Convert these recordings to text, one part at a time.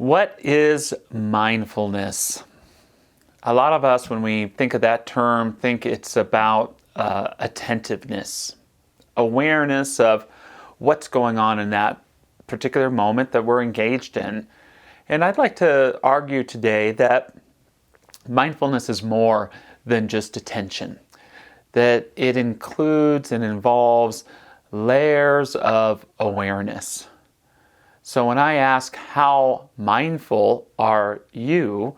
What is mindfulness? A lot of us, when we think of that term, think it's about attentiveness, awareness of what's going on in that particular moment that we're engaged in. And I'd like to argue today that mindfulness is more than just attention, that it includes and involves layers of awareness. So when I ask, how mindful are you?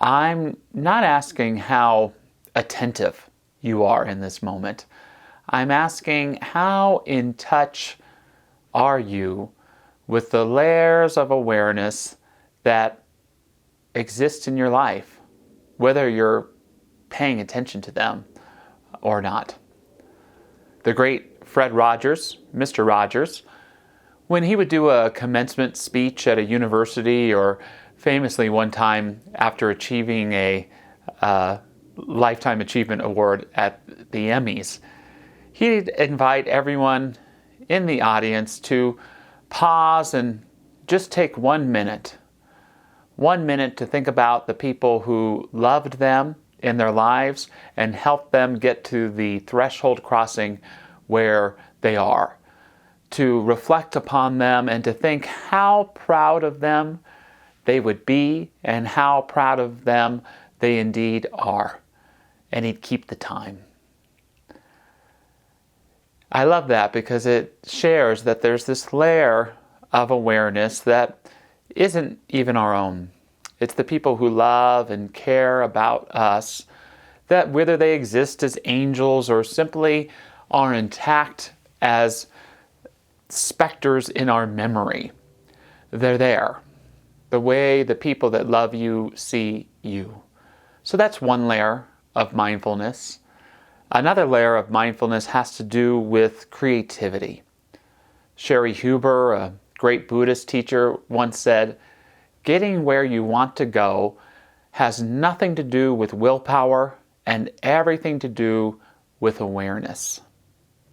I'm not asking how attentive you are in this moment. I'm asking, how in touch are you with the layers of awareness that exist in your life, whether you're paying attention to them or not. The great Fred Rogers, Mr. Rogers, when he would do a commencement speech at a university, or famously one time after achieving a Lifetime Achievement Award at the Emmys, he'd invite everyone in the audience to pause and just take 1 minute. 1 minute to think about the people who loved them in their lives and helped them get to the threshold crossing where they are. To reflect upon them and to think how proud of them they would be and how proud of them they indeed are. And he'd keep the time. I love that because it shares that there's this layer of awareness that isn't even our own. It's the people who love and care about us, that whether they exist as angels or simply are intact as specters in our memory, they're there. The way the people that love you see you. So that's one layer of mindfulness. Another layer of mindfulness has to do with creativity. Sherry Huber, a great Buddhist teacher, once said, "Getting where you want to go has nothing to do with willpower and everything to do with awareness."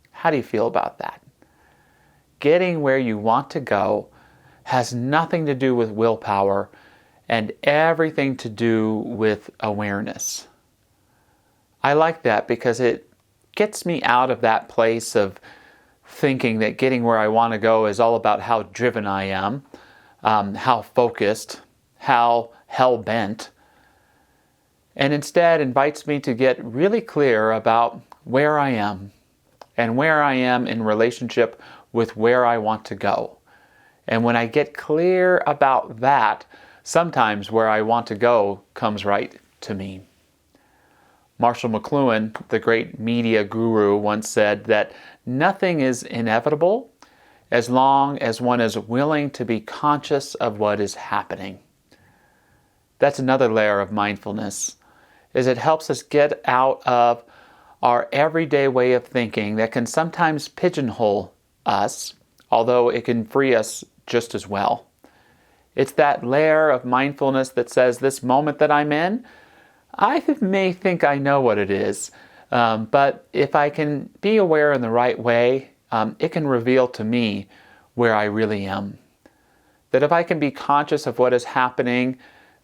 How do you feel about that? Getting where you want to go has nothing to do with willpower and everything to do with awareness. I like that because it gets me out of that place of thinking that getting where I want to go is all about how driven I am, how focused, how hell-bent, and instead invites me to get really clear about where I am and where I am in relationship with where I want to go. And when I get clear about that, sometimes where I want to go comes right to me. Marshall McLuhan, the great media guru, once said that nothing is inevitable as long as one is willing to be conscious of what is happening. That's another layer of mindfulness, is it helps us get out of our everyday way of thinking that can sometimes pigeonhole us, although it can free us just as well. It's that layer of mindfulness that says, this moment that I'm in, I may think I know what it is, but if I can be aware in the right way, it can reveal to me where I really am. That if I can be conscious of what is happening,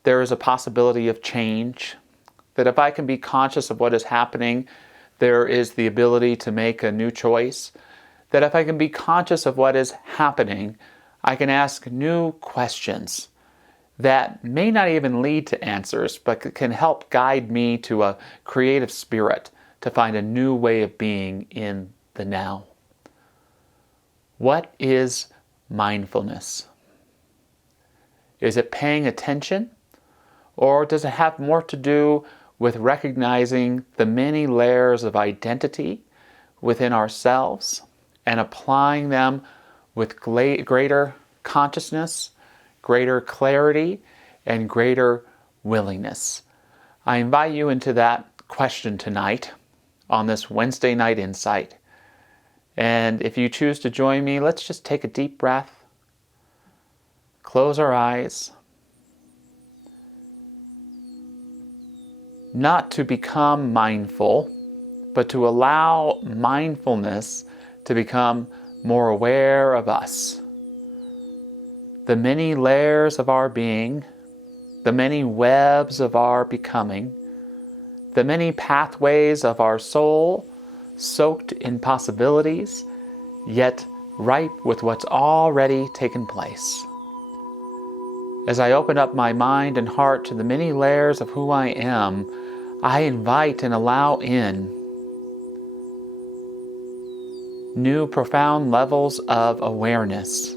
there is a possibility of change. That if I can be conscious of what is happening, there is the ability to make a new choice. That if I can be conscious of what is happening, I can ask new questions that may not even lead to answers, but can help guide me to a creative spirit to find a new way of being in the now. What is mindfulness? Is it paying attention? Or does it have more to do with recognizing the many layers of identity within ourselves and applying them with greater consciousness, greater clarity, and greater willingness? I invite you into that question tonight on this Wednesday Night Insight. And if you choose to join me, let's just take a deep breath, close our eyes, not to become mindful, but to allow mindfulness to become more aware of us. the many layers of our being, the many webs of our becoming, the many pathways of our soul, soaked in possibilities, yet ripe with what's already taken place. As I open up my mind and heart to the many layers of who I am, I invite and allow in new profound levels of awareness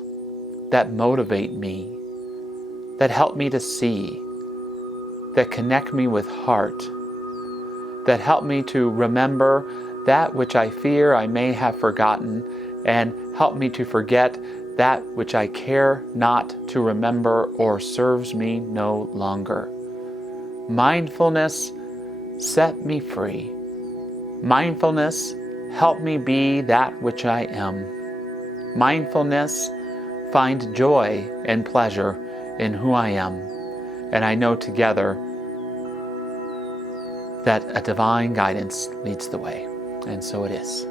that motivate me, that help me to see, that connect me with heart, that help me to remember that which I fear I may have forgotten, and help me to forget that which I care not to remember or serves me no longer. Mindfulness, set me free. Mindfulness, help me be that which I am. Mindfulness, find joy and pleasure in who I am. And I know together that a divine guidance leads the way. And so it is.